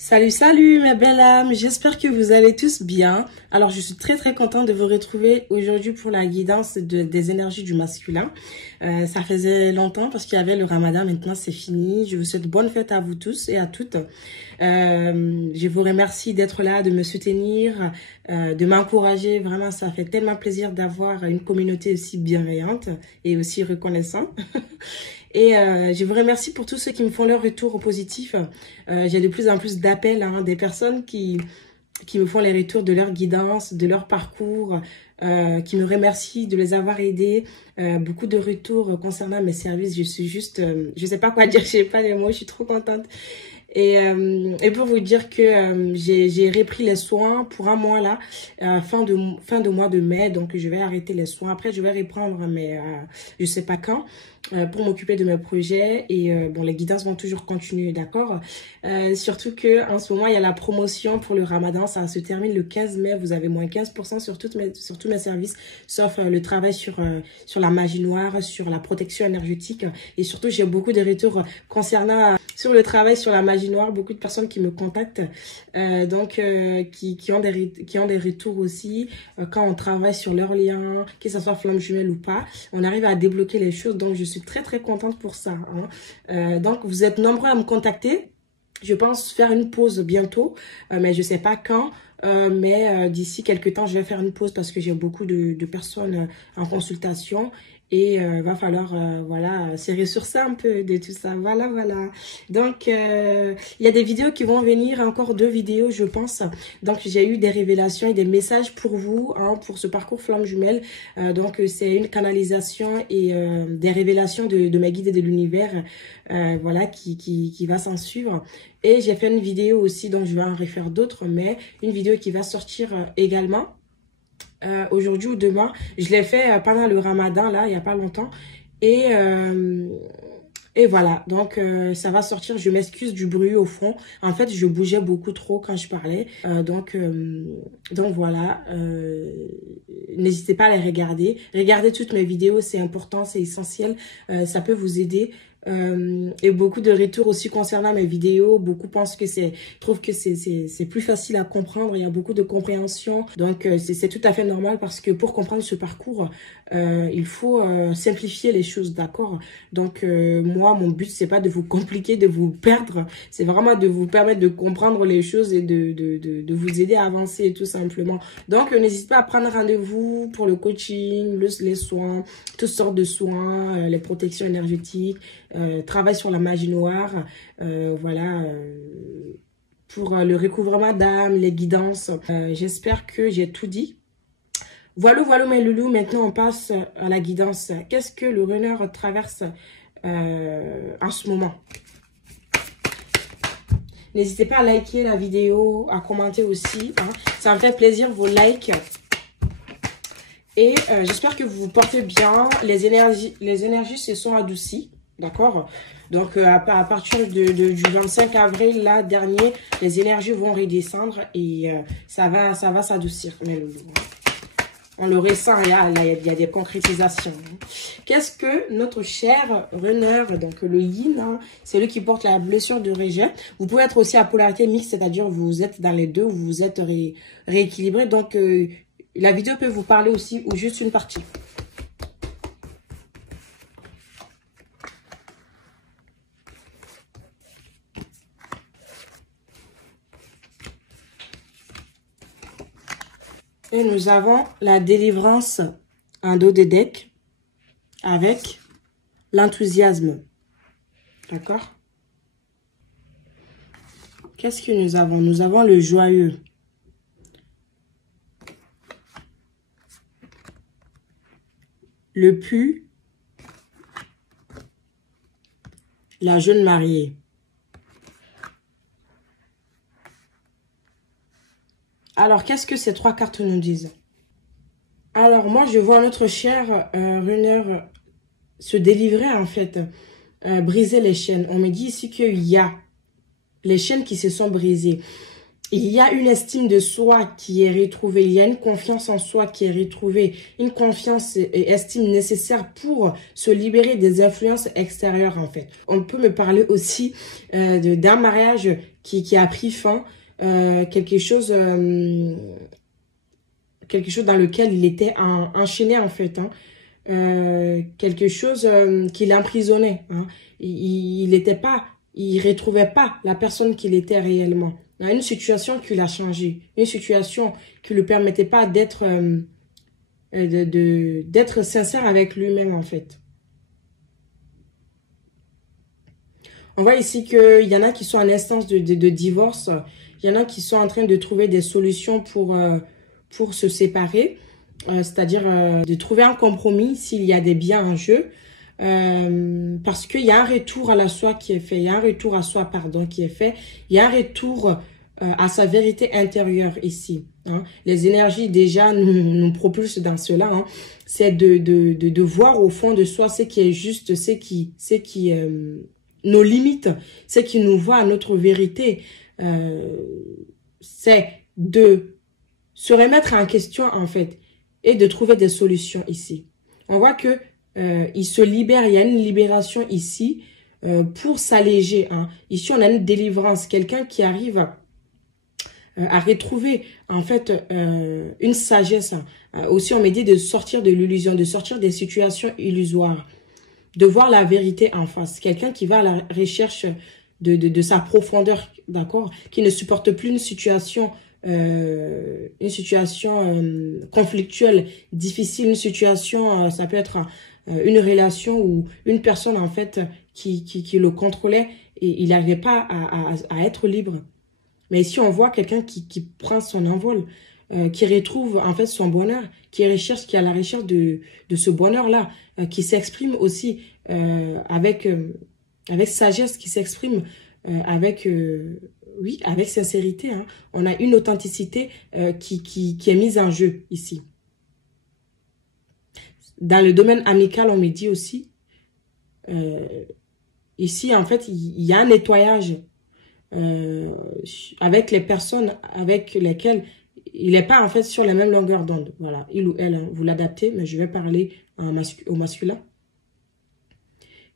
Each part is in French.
Salut, salut mes belles âmes, j'espère que vous allez tous bien. Alors je suis très contente de vous retrouver aujourd'hui pour la guidance des énergies du masculin. Ça faisait longtemps parce qu'il y avait le ramadan, maintenant c'est fini. Je vous souhaite bonne fête à vous tous et à toutes. Je vous remercie d'être là, de me soutenir, de m'encourager. Vraiment, ça fait tellement plaisir d'avoir une communauté aussi bienveillante et aussi reconnaissante. Et je vous remercie pour tous ceux qui me font leur retour positif. J'ai de plus en plus d'appels, des personnes qui me font les retours de leur guidance, de leur parcours, qui me remercient de les avoir aidés. Beaucoup de retours concernant mes services. Je suis juste, je sais pas quoi dire, je sais pas les mots, je suis trop contente. Et pour vous dire que j'ai repris les soins pour un mois là, fin de mois de mai, donc je vais arrêter les soins. Après je vais reprendre, mais je sais pas quand, pour m'occuper de mes projets. Et bon, les guidances vont toujours continuer, d'accord. Surtout que en ce moment il y a la promotion pour le ramadan, ça se termine le 15 mai. Vous avez moins 15% sur tous mes services, sauf le travail sur la magie noire, sur la protection énergétique. Et surtout j'ai beaucoup de retours concernant sur le travail sur la magie noire, beaucoup de personnes qui me contactent, qui ont des retours aussi quand on travaille sur leurs liens, que ce soit flamme jumelle ou pas, on arrive à débloquer les choses. Donc je suis très contente pour ça. Donc vous êtes nombreux à me contacter. Je pense faire une pause bientôt, mais je sais pas quand. Mais d'ici quelques temps, je vais faire une pause parce que j'ai beaucoup de personnes en consultation. Et va falloir voilà, se ressourcer un peu de tout ça. Voilà. Donc il y a des vidéos qui vont venir, encore 2 vidéos je pense. Donc j'ai eu des révélations et des messages pour vous, pour ce parcours flamme jumelle. Donc c'est une canalisation et des révélations de mes guides et de l'univers, voilà, qui va s'en suivre. Et j'ai fait une vidéo aussi, donc je vais en refaire d'autres, mais une vidéo qui va sortir également aujourd'hui ou demain. Je l'ai fait pendant le ramadan là, il n'y a pas longtemps. Et voilà, donc ça va sortir. Je m'excuse du bruit au fond. En fait, je bougeais beaucoup trop quand je parlais. Donc voilà, n'hésitez pas à les regarder. Regardez toutes mes vidéos, c'est important, c'est essentiel. Ça peut vous aider. Et beaucoup de retours aussi concernant mes vidéos. Beaucoup pensent que trouvent que c'est plus facile à comprendre. Il y a beaucoup de compréhension. Donc c'est tout à fait normal parce que pour comprendre ce parcours, il faut simplifier les choses, d'accord? Donc moi, mon but c'est pas de vous compliquer, de vous perdre. C'est vraiment de vous permettre de comprendre les choses et de vous aider à avancer tout simplement. Donc n'hésitez pas à prendre rendez-vous pour le coaching, les soins, toutes sortes de soins, les protections énergétiques. Travail sur la magie noire, voilà, pour le recouvrement d'âme, les guidances. J'espère que j'ai tout dit. Voilà mes loulous, maintenant on passe à la guidance. Qu'est-ce que le runner traverse en ce moment? N'hésitez pas à liker la vidéo, à commenter aussi. Ça me fait plaisir vos likes. Et j'espère que vous vous portez bien. Les énergies se sont adoucies. D'accord? Donc, à partir du 25 avril, là, dernier, les énergies vont redescendre et ça va s'adoucir. On le ressent, il y a des concrétisations. Qu'est-ce que notre cher runner, donc le yin, c'est lui qui porte la blessure de rejet. Vous pouvez être aussi à polarité mixte, c'est-à-dire vous êtes dans les deux, vous êtes rééquilibré. Donc, la vidéo peut vous parler aussi ou juste une partie. Et nous avons la délivrance en dos des decks avec l'enthousiasme. D'accord? Qu'est-ce que nous avons? Nous avons le joyeux. Le pu. La jeune mariée. Alors, qu'est-ce que ces 3 cartes nous disent? Alors, moi, je vois notre cher runner se délivrer, en fait, briser les chaînes. On me dit ici qu'il y a les chaînes qui se sont brisées. Il y a une estime de soi qui est retrouvée, il y a une confiance en soi qui est retrouvée, une confiance et estime nécessaire pour se libérer des influences extérieures en fait. On peut me parler aussi d'un mariage qui a pris fin, quelque chose dans lequel il était enchaîné en fait, hein. Quelque chose qui l'emprisonnait, hein. Il retrouvait pas la personne qu'il était réellement. Une situation qui l'a changé, une situation qui lui permettait pas d'être d'être sincère avec lui-même en fait. On voit ici qu'il y en a qui sont en instance de divorce. Il y en a qui sont en train de trouver des solutions pour se séparer. C'est-à-dire de trouver un compromis s'il y a des biens en jeu. Parce qu'il y a un retour à la soi qui est fait. Il y a un retour à soi, pardon, qui est fait. Il y a un retour à sa vérité intérieure ici, hein. Les énergies déjà nous propulsent dans cela, hein. C'est de voir au fond de soi ce qui est juste, ce qui nos limites, ce qui nous voit à notre vérité. C'est de se remettre en question en fait et de trouver des solutions ici. On voit que il se libère, il y a une libération ici pour s'alléger, hein. Ici on a une délivrance, quelqu'un qui arrive à retrouver en fait une sagesse, hein. Aussi on me dit de sortir de l'illusion, de sortir des situations illusoires, de voir la vérité en face. Quelqu'un qui va à la recherche de sa profondeur, d'accord, qui ne supporte plus une situation conflictuelle, difficile, une situation, ça peut être une relation ou une personne en fait qui le contrôlait et il n'arrivait pas à être libre. Mais ici on voit quelqu'un qui prend son envol, qui retrouve en fait son bonheur, qui est à la recherche de ce bonheur-là, qui s'exprime aussi avec sagesse, qui s'exprime avec sincérité, hein. On a une authenticité qui est mise en jeu ici. Dans le domaine amical, on me dit aussi, ici en fait, il y a un nettoyage avec les personnes avec lesquelles il n'est pas en fait sur la même longueur d'onde. Voilà, il ou elle, hein, vous l'adaptez, mais je vais parler au masculin.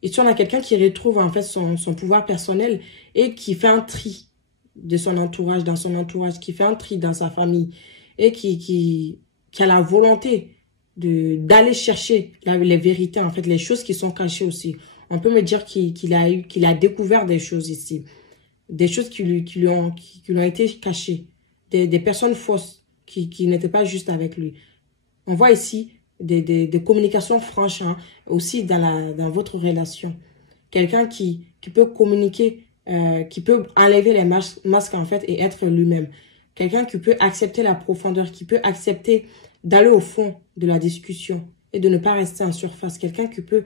Ici, on a quelqu'un qui retrouve en fait son pouvoir personnel et qui fait un tri de son entourage, dans son entourage, qui fait un tri dans sa famille et qui a la volonté d'aller chercher les vérités, en fait, les choses qui sont cachées aussi. On peut me dire qu'il a découvert des choses ici, des choses qui lui ont été cachées, des personnes fausses qui n'étaient pas juste avec lui. On voit ici des communications franches, hein, aussi dans votre relation. Quelqu'un qui peut communiquer, qui peut enlever les masques en fait et être lui-même. Quelqu'un qui peut accepter la profondeur, qui peut accepter d'aller au fond de la discussion et de ne pas rester en surface. Quelqu'un qui peut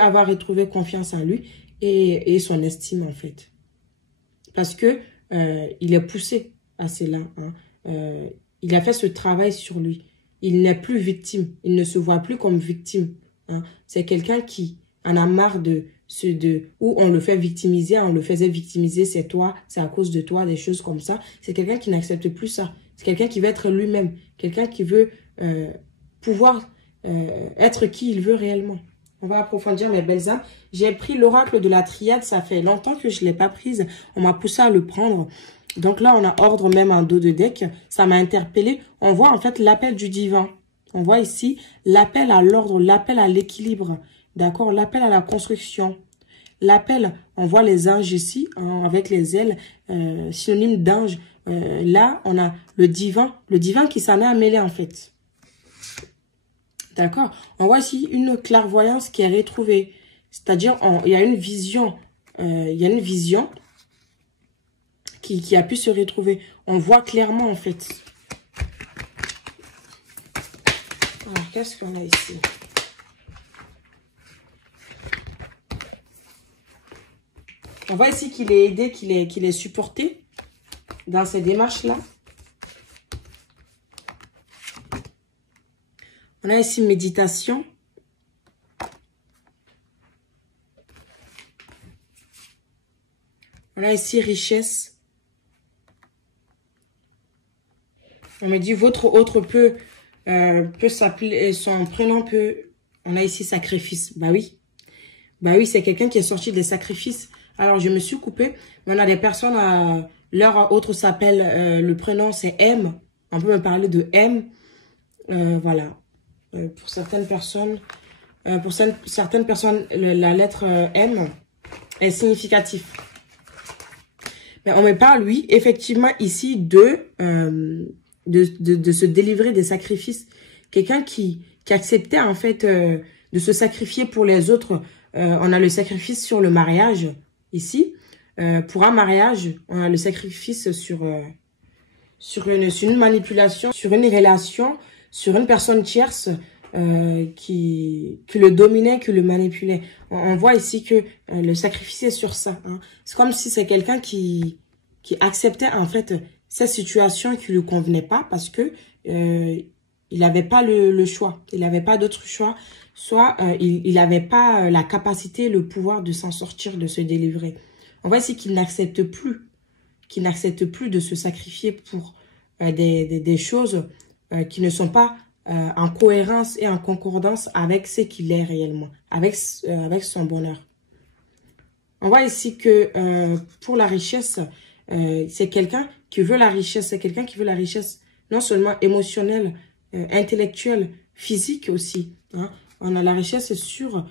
avoir retrouvé confiance en lui et son estime en fait. Parce que il est poussé à cela, hein. Il a fait ce travail sur lui. Il n'est plus victime. Il ne se voit plus comme victime, hein. C'est quelqu'un qui en a marre où on le fait victimiser, on le faisait victimiser, c'est toi, c'est à cause de toi, des choses comme ça. C'est quelqu'un qui n'accepte plus ça. C'est quelqu'un qui veut être lui-même. Quelqu'un qui veut pouvoir être qui il veut réellement. On va approfondir, mes belles âmes. J'ai pris l'oracle de la triade. Ça fait longtemps que je ne l'ai pas prise. On m'a poussé à le prendre. Donc là, on a ordre même en dos de deck. Ça m'a interpellé. On voit en fait l'appel du divin. On voit ici l'appel à l'ordre, l'appel à l'équilibre. D'accord? L'appel à la construction. L'appel, on voit les anges ici, hein, avec les ailes, synonyme d'ange. Là, on a le divin qui s'en est mêlé en fait. D'accord? On voit ici une clairvoyance qui est retrouvée. C'est-à-dire, il y a une vision, qui a pu se retrouver. On voit clairement en fait. Alors, qu'est-ce qu'on a ici? On voit ici qu'il est aidé, qu'il est supporté dans ces démarches-là. On a ici méditation. On a ici richesse. On me dit votre autre peut s'appeler, son prénom peut... On a ici sacrifice. Bah oui. Bah oui, c'est quelqu'un qui est sorti des sacrifices. Alors, je me suis coupée. Mais on a des personnes, leur autre s'appelle, le prénom c'est M. On peut me parler de M. Voilà. Pour certaines personnes, la lettre M est significative. Mais on me parle, oui, effectivement, ici, de se délivrer des sacrifices. Quelqu'un qui acceptait, en fait, de se sacrifier pour les autres. On a le sacrifice sur le mariage, ici. Pour un mariage, on a le sacrifice sur une manipulation, sur une relation, sur une personne tierce qui le dominait, qui le manipulait. On voit ici que le sacrifice est sur ça. Hein. C'est comme si c'est quelqu'un qui acceptait en fait cette situation qui lui convenait pas parce que il n'avait pas le choix. Il n'avait pas d'autre choix. Soit il n'avait pas la capacité, le pouvoir de s'en sortir, de se délivrer. On voit ici qu'il n'accepte plus. Qu'il n'accepte plus de se sacrifier pour des choses qui ne sont pas en cohérence et en concordance avec ce qu'il est réellement, avec son bonheur. On voit ici que pour la richesse, c'est quelqu'un qui veut la richesse. C'est quelqu'un qui veut la richesse non seulement émotionnelle, intellectuelle, physique aussi. Hein. On a la richesse sur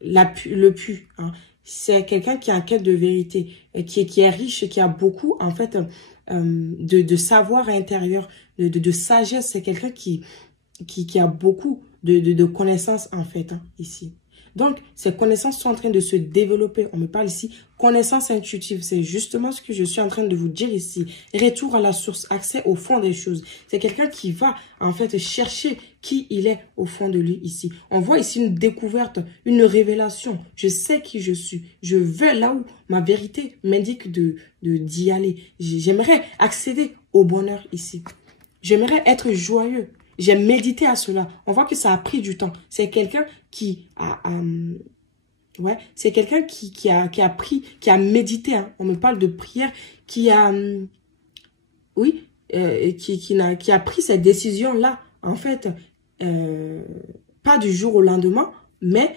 le pu. Hein. C'est quelqu'un qui est en quête de vérité, qui est riche, qui a beaucoup, en fait, de savoir intérieur, de sagesse. C'est quelqu'un qui a beaucoup de connaissances, en fait, hein, ici. Donc, ces connaissances sont en train de se développer. On me parle ici, connaissances intuitives. C'est justement ce que je suis en train de vous dire ici. Retour à la source, accès au fond des choses. C'est quelqu'un qui va, en fait, chercher qui il est au fond de lui ici. On voit ici une découverte, une révélation. Je sais qui je suis. Je vais là où ma vérité m'indique d'y aller. J'aimerais accéder au bonheur ici. J'aimerais être joyeux. J'ai médité à cela. On voit que ça a pris du temps. C'est quelqu'un qui a... c'est quelqu'un qui a médité. Hein. On me parle de prière, qui a... qui a pris cette décision-là, en fait, pas du jour au lendemain, mais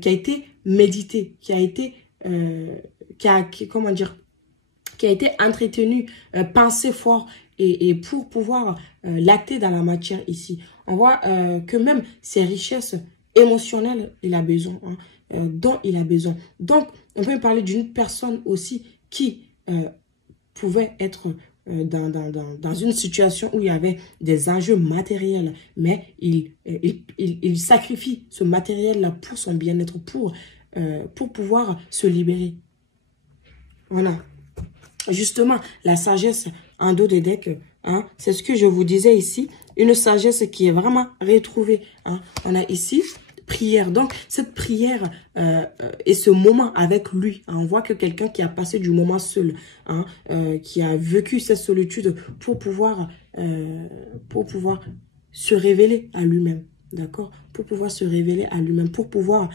qui a été médité, qui a été... comment dire, qui a été entretenu, pensé fort, et pour pouvoir l'acter dans la matière ici. On voit que même ces richesses émotionnelles, il a besoin, hein, dont il a besoin. Donc, on peut parler d'une personne aussi qui pouvait être dans une situation où il y avait des enjeux matériels, mais il sacrifie ce matériel-là pour son bien-être, pour pouvoir se libérer. Voilà. Justement, la sagesse en dos des decks, hein, c'est ce que je vous disais ici, une sagesse qui est vraiment retrouvée. Hein. On a ici prière. Donc, cette prière et ce moment avec lui, hein, on voit que quelqu'un qui a passé du moment seul, hein, qui a vécu cette solitude pour pouvoir se révéler à lui-même. D'accord? Pour pouvoir se révéler à lui-même, pour pouvoir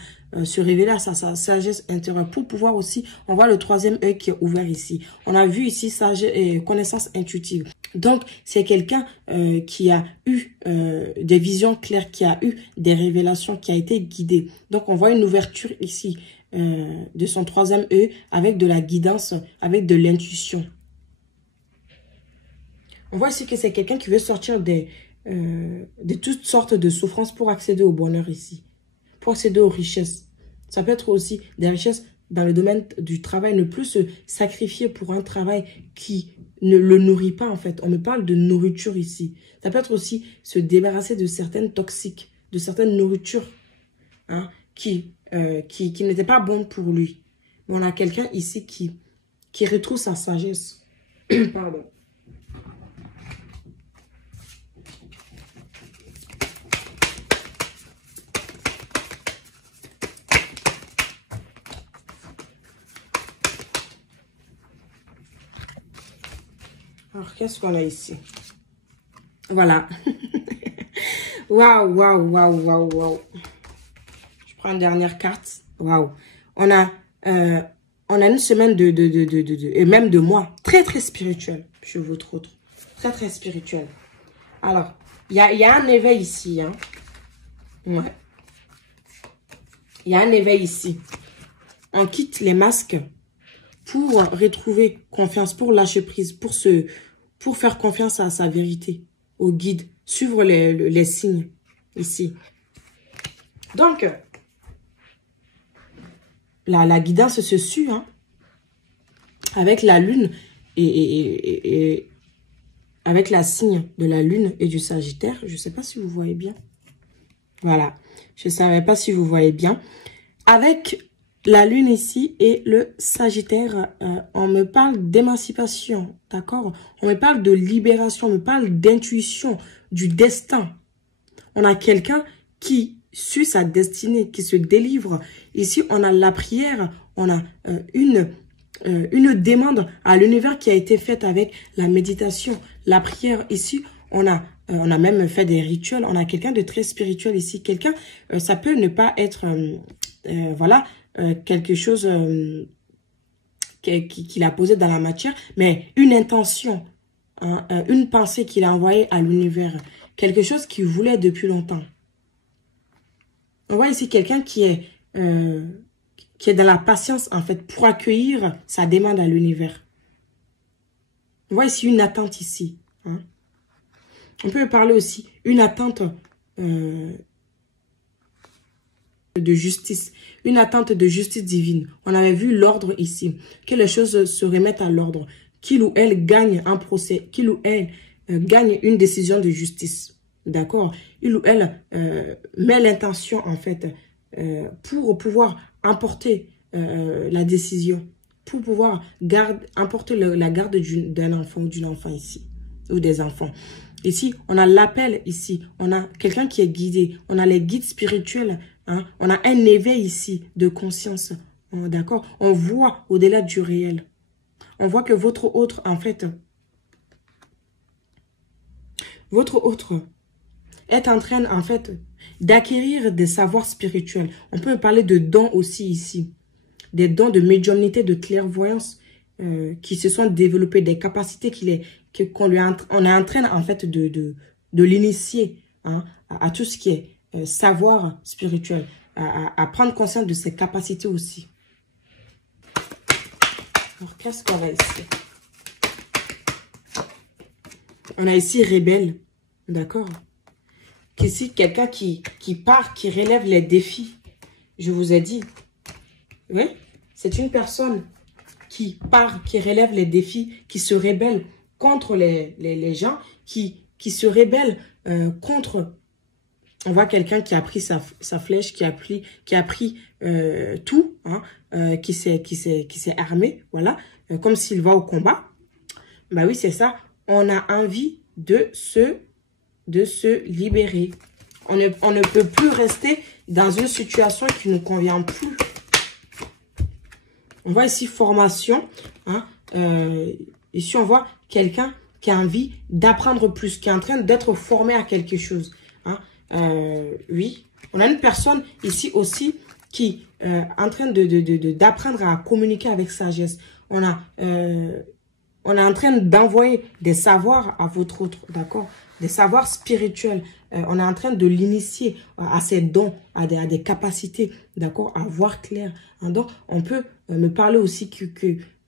se révéler à sa sagesse intérieure, pour pouvoir aussi, on voit le troisième œil qui est ouvert ici. On a vu ici sagesse et connaissance intuitive. Donc, c'est quelqu'un qui a eu des visions claires, qui a eu des révélations, qui a été guidé. Donc, on voit une ouverture ici de son troisième œil avec de la guidance, avec de l'intuition. On voit ici que c'est quelqu'un qui veut sortir de toutes sortes de souffrances pour accéder au bonheur ici, pour accéder aux richesses. Ça peut être aussi des richesses dans le domaine du travail, ne plus se sacrifier pour un travail qui ne le nourrit pas en fait. On me parle de nourriture ici. Ça peut être aussi se débarrasser de certaines toxiques, de certaines nourritures hein, qui n'étaient pas bonnes pour lui. Mais on a quelqu'un ici qui retrouve sa sagesse. Pardon. Alors, qu'est-ce qu'on a ici? Voilà. Waouh, waouh, waouh, waouh, waouh. Je prends une dernière carte. Waouh. On a une semaine et même de mois très, très spirituel chez votre autre. Très, très spirituel. Alors, il y a un éveil ici. Hein. Ouais. Il y a un éveil ici. on quitte les masques pour retrouver confiance, pour lâcher prise, pour faire confiance à sa vérité, au guide, suivre les signes ici. Donc, la guidance se suit, hein, avec la lune et avec la signe de la lune et du Sagittaire. Je ne sais pas si vous voyez bien. Voilà. Je ne savais pas si vous voyez bien. Avec la lune ici et le Sagittaire, on me parle d'émancipation, d'accord? On me parle de libération, on me parle d'intuition, du destin. On a quelqu'un qui suit sa destinée, qui se délivre. Ici, on a la prière, on a une demande à l'univers qui a été faite avec la méditation, la prière. Ici, on a même fait des rituels. On a quelqu'un de très spirituel ici. Quelqu'un, ça peut ne pas être, voilà, quelque chose qu'il a posé dans la matière, mais une intention, hein, une pensée qu'il a envoyée à l'univers. Quelque chose qu'il voulait depuis longtemps. On voit ici quelqu'un qui est dans la patience, en fait, pour accueillir sa demande à l'univers. On voit ici une attente ici. Hein. On peut parler aussi une attente de justice. Une attente de justice divine. On avait vu l'ordre ici. Que les choses se remettent à l'ordre. Qu'il ou elle gagne un procès. Qu'il ou elle gagne une décision de justice. D'accord? Il ou elle met l'intention, en fait, pour pouvoir emporter la décision, pour pouvoir emporter la garde d'un enfant ou d'une enfant ici, ou des enfants. Ici, on a l'appel ici, on a quelqu'un qui est guidé, on a les guides spirituels, hein, on a un éveil ici de conscience, d'accord? On voit au-delà du réel. On voit que votre autre, en fait, est en train, en fait, d'acquérir des savoirs spirituels. On peut parler de dons aussi ici. Des dons de médiumnité, de clairvoyance qui se sont développés, des capacités on est en train, en fait, de l'initier, hein, à tout ce qui est savoir spirituel, à prendre conscience de ses capacités aussi. Alors, qu'est-ce qu'on a ici? On a ici rebelle, d'accord? Ici, quelqu'un qui part, qui relève les défis. Je vous ai dit. Oui, c'est une personne qui part, qui relève les défis, qui se rébelle contre les gens, qui se rébelle contre... On voit quelqu'un qui a pris sa flèche, qui a pris tout, hein, qui s'est armé, voilà, comme s'il va au combat. Bah oui, c'est ça. On a envie de se libérer. On ne peut plus rester dans une situation qui ne convient plus. On voit ici formation. Hein, ici, on voit quelqu'un qui a envie d'apprendre plus, qui est en train d'être formé à quelque chose. Hein, oui, on a une personne ici aussi qui est en train d'apprendre à communiquer avec sagesse. On est en train d'envoyer des savoirs à votre autre, d'accord? Des savoirs spirituels. On est en train de l'initier à ses dons, à des capacités, d'accord? À voir clair. Hein, donc, on peut me parler aussi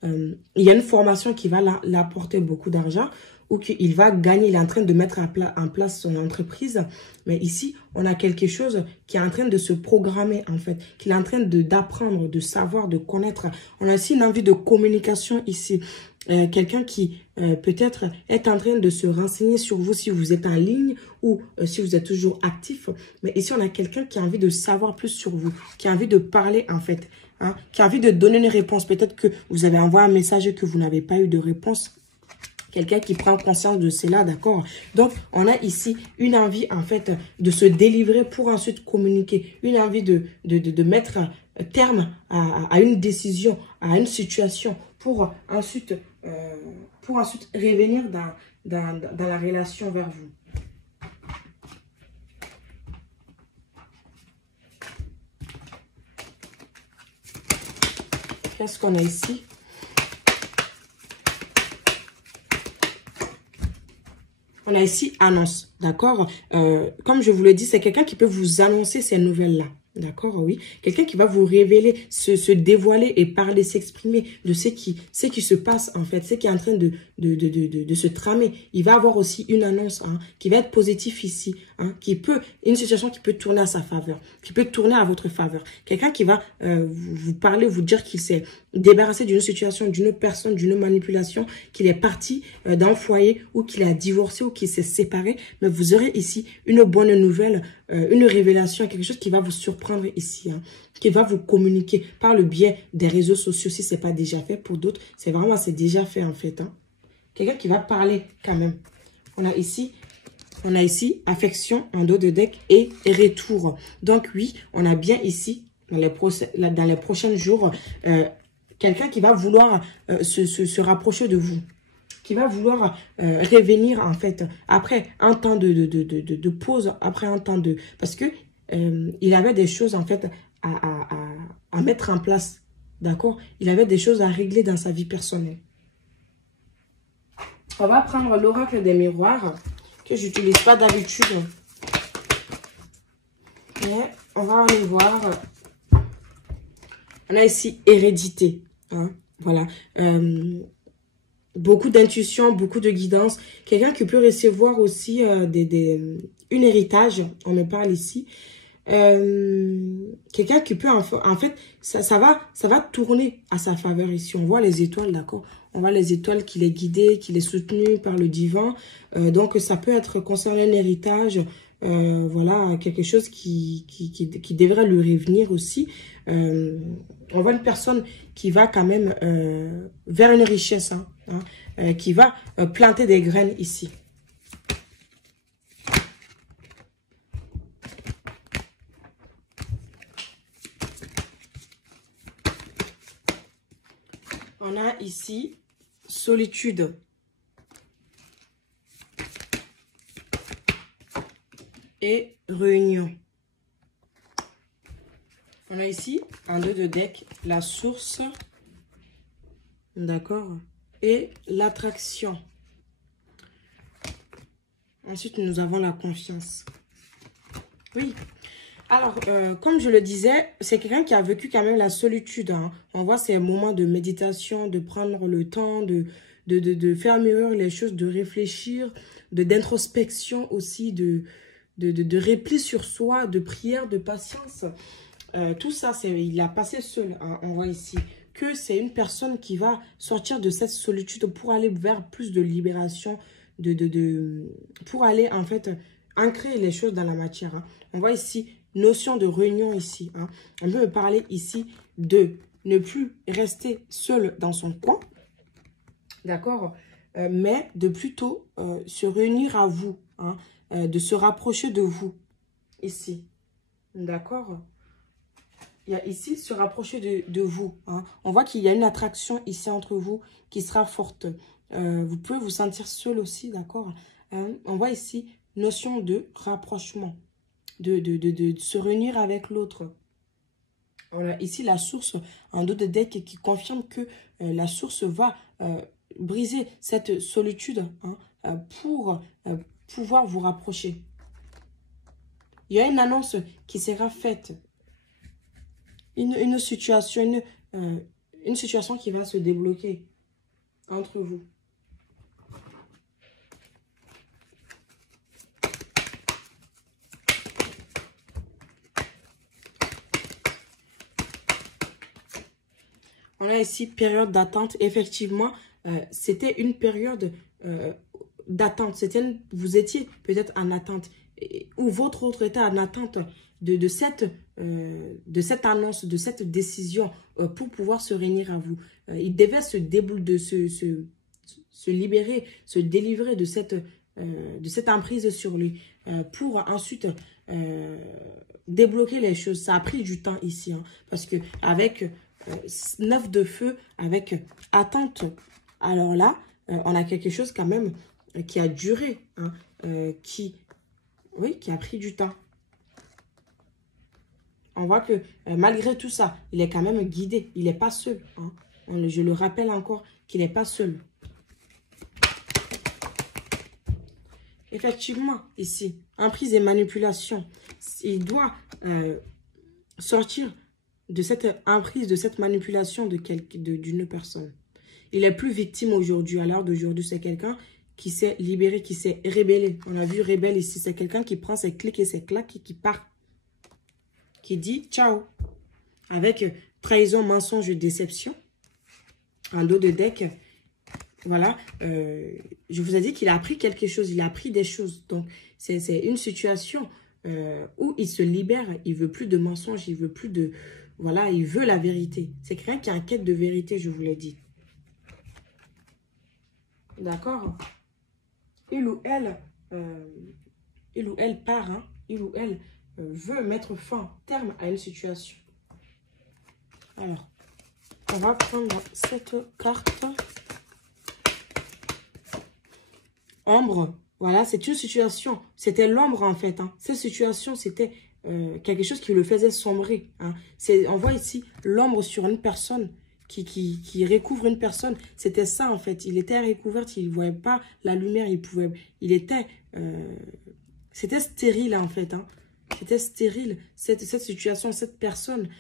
il y a une formation qui va l'apporter beaucoup d'argent ou qu'il va gagner, il est en train de mettre en place son entreprise. Mais ici, on a quelque chose qui est en train de se programmer, en fait, qu'il est en train d'apprendre, de savoir, de connaître. On a aussi une envie de communication ici. Quelqu'un qui peut-être est en train de se renseigner sur vous si vous êtes en ligne ou si vous êtes toujours actif. Mais ici, on a quelqu'un qui a envie de savoir plus sur vous, qui a envie de parler, en fait, hein, qui a envie de donner une réponse. Peut-être que vous avez envoyé un message et que vous n'avez pas eu de réponse. Quelqu'un qui prend conscience de cela, d'accord? Donc, on a ici une envie, en fait, de se délivrer pour ensuite communiquer. Une envie de mettre terme à une décision, à une situation pour ensuite revenir dans la relation vers vous. Qu'est-ce qu'on a ici? On a ici annonce, d'accord? Comme je vous l'ai dit, c'est quelqu'un qui peut vous annoncer ces nouvelles-là, D'accord, oui. Quelqu'un qui va vous révéler, se dévoiler et parler, s'exprimer de ce qui se passe en fait, ce qui est en train de se tramer. Il va avoir aussi une annonce qui va être positive ici, une situation qui peut tourner à sa faveur, qui peut tourner à votre faveur. Quelqu'un qui va vous parler, vous dire qu'il s'est débarrassé d'une situation, d'une personne, d'une manipulation, qu'il est parti d'un foyer ou qu'il a divorcé ou qu'il s'est séparé. Mais vous aurez ici une bonne nouvelle, une révélation, quelque chose qui va vous surprendre ici, qui va vous communiquer par le biais des réseaux sociaux si ce n'est pas déjà fait. Pour d'autres, c'est déjà fait en fait. Quelqu'un qui va parler quand même. On a ici affection en dos de deck et retour. Donc oui, on a bien ici, dans les prochains jours, quelqu'un qui va vouloir se rapprocher de vous, qui va vouloir revenir en fait après un temps de pause, après un temps de... Parce que il avait des choses en fait à mettre en place, d'accord? Il avait des choses à régler dans sa vie personnelle. On va prendre l'oracle des miroirs, que j'utilise pas d'habitude. Mais on va aller voir. On a ici hérédité. Voilà. Beaucoup d'intuition, beaucoup de guidance. Quelqu'un qui peut recevoir aussi un héritage. On me parle ici. Quelqu'un qui peut, en fait, ça va tourner à sa faveur ici. On voit les étoiles, d'accord? On voit les étoiles qu'il est guidé, qu'il est soutenu par le divin. Donc, ça peut être concernant un héritage. Voilà, quelque chose qui devrait lui revenir aussi. On voit une personne qui va quand même vers une richesse, qui va planter des graines ici. On a ici solitude. Et réunion. On a ici, en dos de deck, la source. D'accord. Et l'attraction. Ensuite, nous avons la confiance. Oui. Alors, comme je le disais, c'est quelqu'un qui a vécu quand même la solitude. On voit ces moments de méditation, de prendre le temps, de faire mûrir les choses, de réfléchir, d'introspection aussi, de repli sur soi, de prière, de patience. Tout ça, il a passé seul. On voit ici que c'est une personne qui va sortir de cette solitude pour aller vers plus de libération, pour aller en fait ancrer les choses dans la matière. On voit ici notion de réunion ici. On peut me parler ici de ne plus rester seul dans son coin, d'accord, mais de plutôt se réunir à vous, de se rapprocher de vous, ici, d'accord. Il y a ici se rapprocher de vous. On voit qu'il y a une attraction ici entre vous qui sera forte. Vous pouvez vous sentir seul aussi, d'accord. On voit ici notion de rapprochement, de se réunir avec l'autre. On a ici la source en dos de deck qui confirme que la source va briser cette solitude pour pouvoir vous rapprocher. Il y a une annonce qui sera faite. Une situation qui va se débloquer entre vous. On a ici période d'attente. Effectivement, c'était une période d'attente. Vous étiez peut-être en attente. Ou votre autre était en attente de cette annonce, de cette décision pour pouvoir se réunir à vous. Il devait se libérer, se délivrer de cette emprise sur lui pour ensuite débloquer les choses. Ça a pris du temps ici, parce que avec 9 de feu, avec attente, alors là, on a quelque chose quand même qui a duré, qui a pris du temps. On voit que malgré tout ça, il est quand même guidé. Il n'est pas seul. Je le rappelle encore qu'il n'est pas seul. Effectivement, ici, emprise et manipulation. Il doit sortir de cette emprise, de cette manipulation d'une personne. Il est plus victime aujourd'hui. À l'heure d'aujourd'hui, c'est quelqu'un qui s'est libéré, qui s'est rébellé. On a vu rebelle ici. C'est quelqu'un qui prend ses clics et ses claques et qui part. Qui dit ciao. Avec trahison, mensonge, déception. En dos de deck. Voilà. Je vous ai dit qu'il a appris quelque chose. Il a appris des choses. Donc, c'est une situation où il se libère. Il veut plus de mensonges. Il veut plus de... Voilà, il veut la vérité. C'est quelqu'un qui est en quête de vérité, je vous l'ai dit. D'accord? Il ou elle part, hein, il ou elle veut mettre fin, terme à une situation. Alors, on va prendre cette carte. Ombre, voilà, c'est une situation. C'était l'ombre en fait. Hein. Cette situation, c'était quelque chose qui le faisait sombrer. Hein. On voit ici l'ombre sur une personne. Qui recouvre une personne. C'était ça, en fait. Il était recouvert, il ne voyait pas la lumière, il était... c'était stérile, en fait. Hein. C'était stérile. Cette situation, cette personne,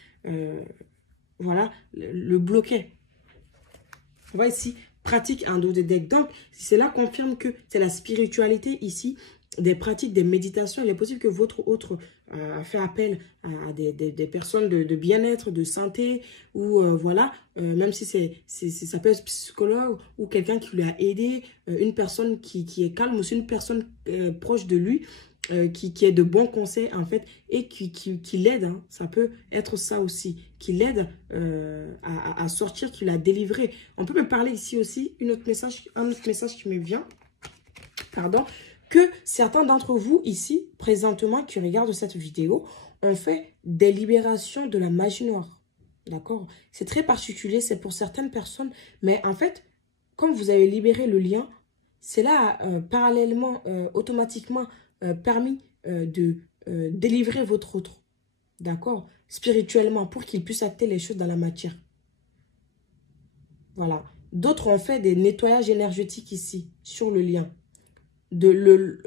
voilà, le bloquait. On voit ici, pratique en dos de deck. Donc, cela confirme que c'est la spiritualité ici, des pratiques, des méditations. Il est possible que votre autre fait appel à des personnes de bien-être, de santé, ou voilà, même si ça peut être psychologue ou quelqu'un qui lui a aidé, une personne qui est calme, aussi une personne proche de lui, qui est de bons conseils en fait, et qui l'aide, hein. Ça peut être ça aussi, qui l'aide à sortir, qui l'a délivré. On peut me parler ici aussi, un autre message qui me vient, pardon, que certains d'entre vous ici, présentement, qui regardent cette vidéo, ont fait des libérations de la magie noire. D'accord? C'est très particulier, c'est pour certaines personnes. Mais en fait, comme vous avez libéré le lien, cela a parallèlement, automatiquement permis de délivrer votre autre. D'accord? Spirituellement, pour qu'il puisse acter les choses dans la matière. Voilà. D'autres ont fait des nettoyages énergétiques ici, sur le lien. De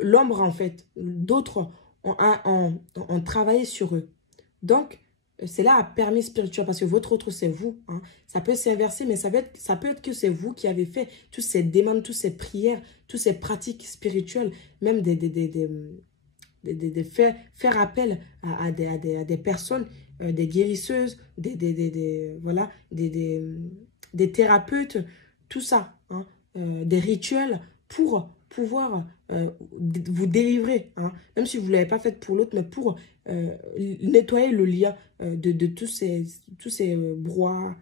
l'ombre en fait. D'autres ont travaillé sur eux. Donc, cela a permis spirituel parce que votre autre, c'est vous. Hein. Ça peut s'inverser, mais ça peut être que c'est vous qui avez fait toutes ces demandes, toutes ces prières, toutes ces pratiques spirituelles, même faire appel à des personnes, des guérisseuses, voilà, des thérapeutes, tout ça, hein, des rituels pour pouvoir vous délivrer, hein, même si vous ne l'avez pas fait pour l'autre, mais pour nettoyer le lien de tous ces brouhahas.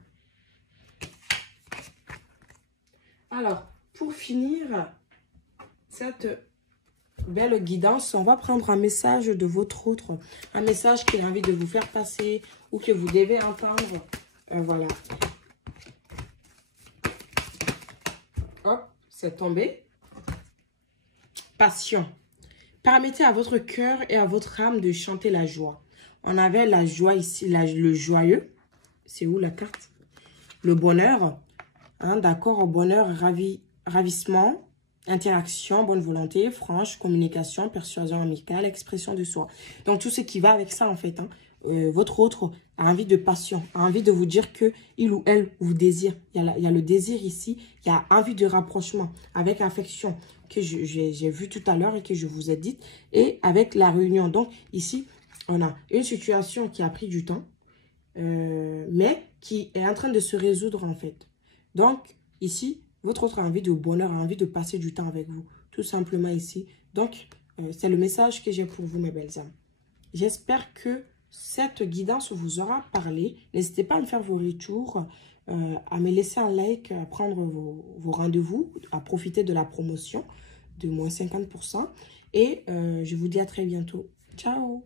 Alors, pour finir cette belle guidance, on va prendre un message de votre autre, un message qu'il a envie de vous faire passer ou que vous devez entendre. Voilà. Hop, c'est tombé. Passion. Permettez à votre cœur et à votre âme de chanter la joie. On avait la joie ici, le joyeux. C'est où la carte? Le bonheur. Hein, d'accord, bonheur, ravissement, interaction, bonne volonté, franche, communication, persuasion amicale, expression de soi. Donc, tout ce qui va avec ça, en fait. Hein. Votre autre a envie de passion, a envie de vous dire que il ou elle vous désire. Il y a le désir ici, il y a envie de rapprochement avec affection que j'ai vu tout à l'heure et que je vous ai dit, et avec la réunion. Donc, ici, on a une situation qui a pris du temps, mais qui est en train de se résoudre, en fait. Donc, ici, votre autre a envie de bonheur, a envie de passer du temps avec vous, tout simplement ici. Donc, c'est le message que j'ai pour vous, mes belles âmes. J'espère que cette guidance vous aura parlé. N'hésitez pas à me faire vos retours, à me laisser un like, à prendre vos rendez-vous, à profiter de la promotion de moins 50%. Et je vous dis à très bientôt. Ciao!